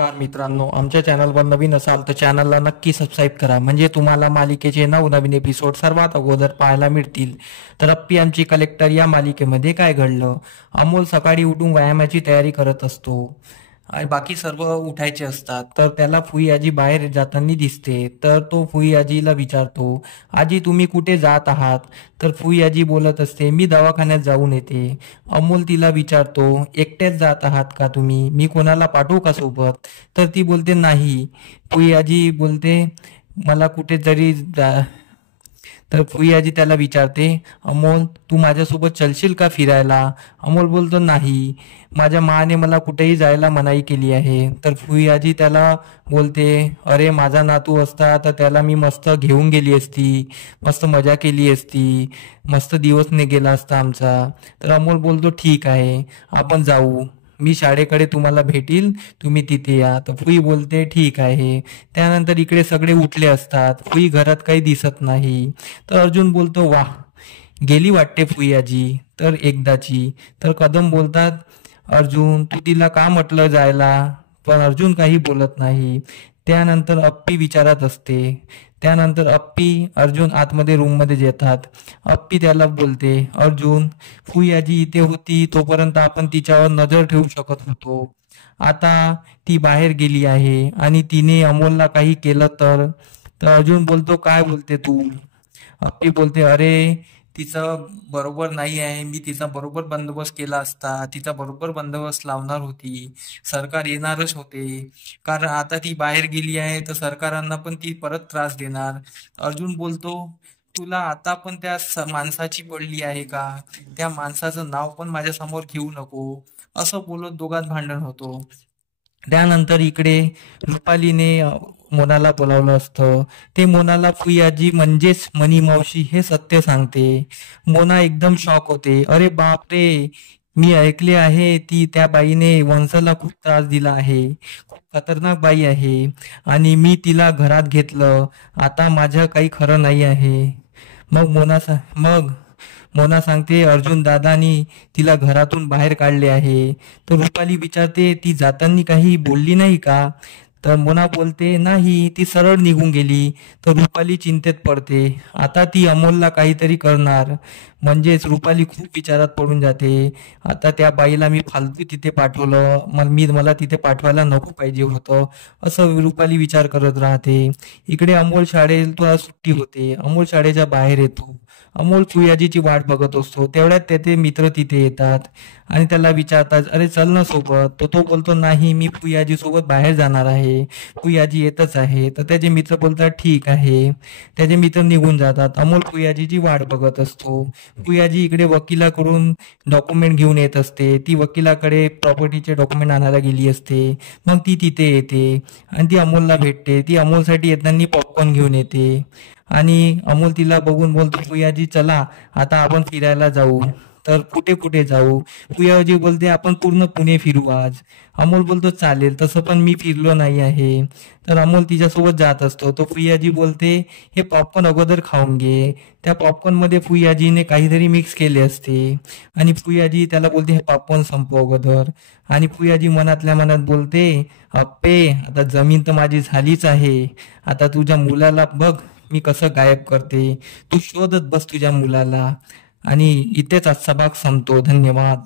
नमस्कार मित्रांनो, आमच्या चॅनलवर नवीन असाल तर चॅनलला नक्की सबस्क्राईब करा, म्हणजे तुम्हाला मालिकेचे नवनवीन एपिसोड सर्वात अगोदर पाहायला मिळतील. तर अप्पी आमची कलेक्टर या मालिकेमध्ये काय घडलं? अमोल सकाळी उठून व्यायामाची तयारी करत असतो आणि बाकी सर्व उठायचे असतात. तर त्याला फुई आजी बाहेर जाताना दिसते. तर तो फुई आजीला विचारतो, आजी तुम्ही कुठे जात आहात? तर फुई आजी बोलत असते, मी दवाखान्यात जाऊन येते. अमोल तिला विचारतो, एकट्याच जात आहात का तुम्ही? मी कोणाला पाठवू का सोबत? तर ती बोलते नाही. फुई आजी बोलते, मला कुठेतरी तर फुई आजी त्याला विचारते, अमोल तू माझ्यासोबत चलशील का फिरायला? अमोल बोलतो नाही, माझ्या माने मला कुठेही जायला मनाई केली आहे. तर फुई आजी त्याला बोलते, अरे माझा नातू असता तर त्याला मी मस्त घेऊन गेली असती, मस्त मजा केली असती, मस्त दिवस गेला असता आमचा. तर अमोल बोलतो ठीक आहे, आपण जाऊ, मी शाळेकडे तुम्हाला भेटील, तुम्ही तिथे या. तर फुई बोलते ठीक आहे. त्यानंतर इकडे सगळे उठले असतात, फुई घरात काही दिसत नाही. तर अर्जुन बोलतो, वाह, गेली वाटते फुई आजी तर एकदाची. तर कदम बोलतात, अर्जुन तू तिला का म्हटलं जायला? पण अर्जुन काही बोलत नाही. त्यानंतर अप्पी विचारत असते. त्यानंतर अप्पी अर्जुन आतमध्ये रूम मध्ये येतात. अप्पी त्याला बोलते, अर्जुन फुई आजी इथे होती तोपर्यंत आपण तिच्यावर नजर ठेवू शकत होतो, आता ती बाहेर गेली आहे आणि तिने अमोलला काही केलं तर अर्जुन बोलतो, काय बोलते तू? अप्पी बोलते, अरे तिचं बरोबर नाही आहे, मी तिचा बरोबर बंदोबस्त केला असता, तिचा बरोबर बंदोबस्त लावणार होती, सरकार येणारच होते, कारण आता ती बाहेर गेली आहे तर सरकारांना पण ती परत त्रास देणार. अर्जुन बोलतो, तुला आता पण त्या माणसाची पडली आहे का? त्या माणसाचं नाव पण माझ्या समोर घेऊ नको. असं बोलत दोघात भांडण होतो. त्यानंतर इकडे रुपालीने मोनाला बोलावलं असतं. ते मोनाला फुई आजी म्हणजेच मनी मावशी हे सत्य सांगते. मोना एकदम शॉक होते, अरे बाप रे, मी ऐकले आहे ती त्या बाईने वंशाला खूप त्रास दिला आहे, खूप खतरनाक बाई आहे आणि मी तिला घरात घेतलं, आता माझं काही खरं नाही आहे. मग मोना सांगते, अर्जुन दादानी तिला घरातून बाहेर काढले आहे. तर रुपाली विचारते, ती जाताना काही बोलली नाही का? तर मोना बोलते, नाही, ती सरळ निघून गेली. तर रुपाली चिंतेत पडते, आता ती अमोलला काहीतरी करणार. म्हणजेच रुपाली खूप विचारात पडून जाते, आता त्या बाईला मी फालतू तिथे पाठवलं, मला तिथे पाठवायला नको पाहिजे होतं, असं रुपाली विचार करत राहते. इकडे अमोल शाळेत सुट्टी होते. अमोल शाळेच्या बाहेर येतो. अमोल फुयाजीची वाट बघत असतो. तेवढ्यात त्याचे मित्र तिथे येतात आणि त्याला विचारतात, अरे चल ना सोबत. तो बोलतो, नाही, मी फुयाजी सोबत बाहेर जाणार आहे, फुयाजी येतच आहे. तर त्याचे मित्र बोलतात ठीक आहे. त्याचे मित्र निघून जातात. अमोल फुयाजीची वाट बघत असतो. फुयाजी इकडे वकिलाकडून डॉक्युमेंट घेऊन येत असते. ती वकिलाकडे प्रॉपर्टीचे डॉक्युमेंट आणायला गेली असते. मग ती तिथे येते आणि ती अमोलला भेटते. ती अमोलसाठी येताना पॉपकॉर्न घेऊन येते आणि अमोल तिला बघून बोलतो, फुयाजी चला आता आपण फिरायला जाऊ. तर कुठे कुठे जाऊ? फुयाजी बोलते, आपण पूर्ण पुणे फिरू आज. अमोल बोलतो, चालेल, तसं पण मी फिरलो नाही आहे. तर अमोल तिच्यासोबत जात असतो. तो फुयाजी बोलते, हे पॉपकॉर्न अगोदर खाऊन घे. त्या पॉपकॉर्न मध्ये फुयाजीने काहीतरी मिक्स केले असते आणि फुयाजी त्याला बोलते, हे पॉपकॉर्न संपव अगोदर. आणि फुयाजी मनातल्या मनात बोलते, अप्पे आता जमीन तर माझी झालीच आहे, आता तुझ्या मुलाला बघ मी कसं गायब करते, तू शोधत बस तुझ्या मुलाला. आणि इथेच आजचा भाग संपतो. धन्यवाद.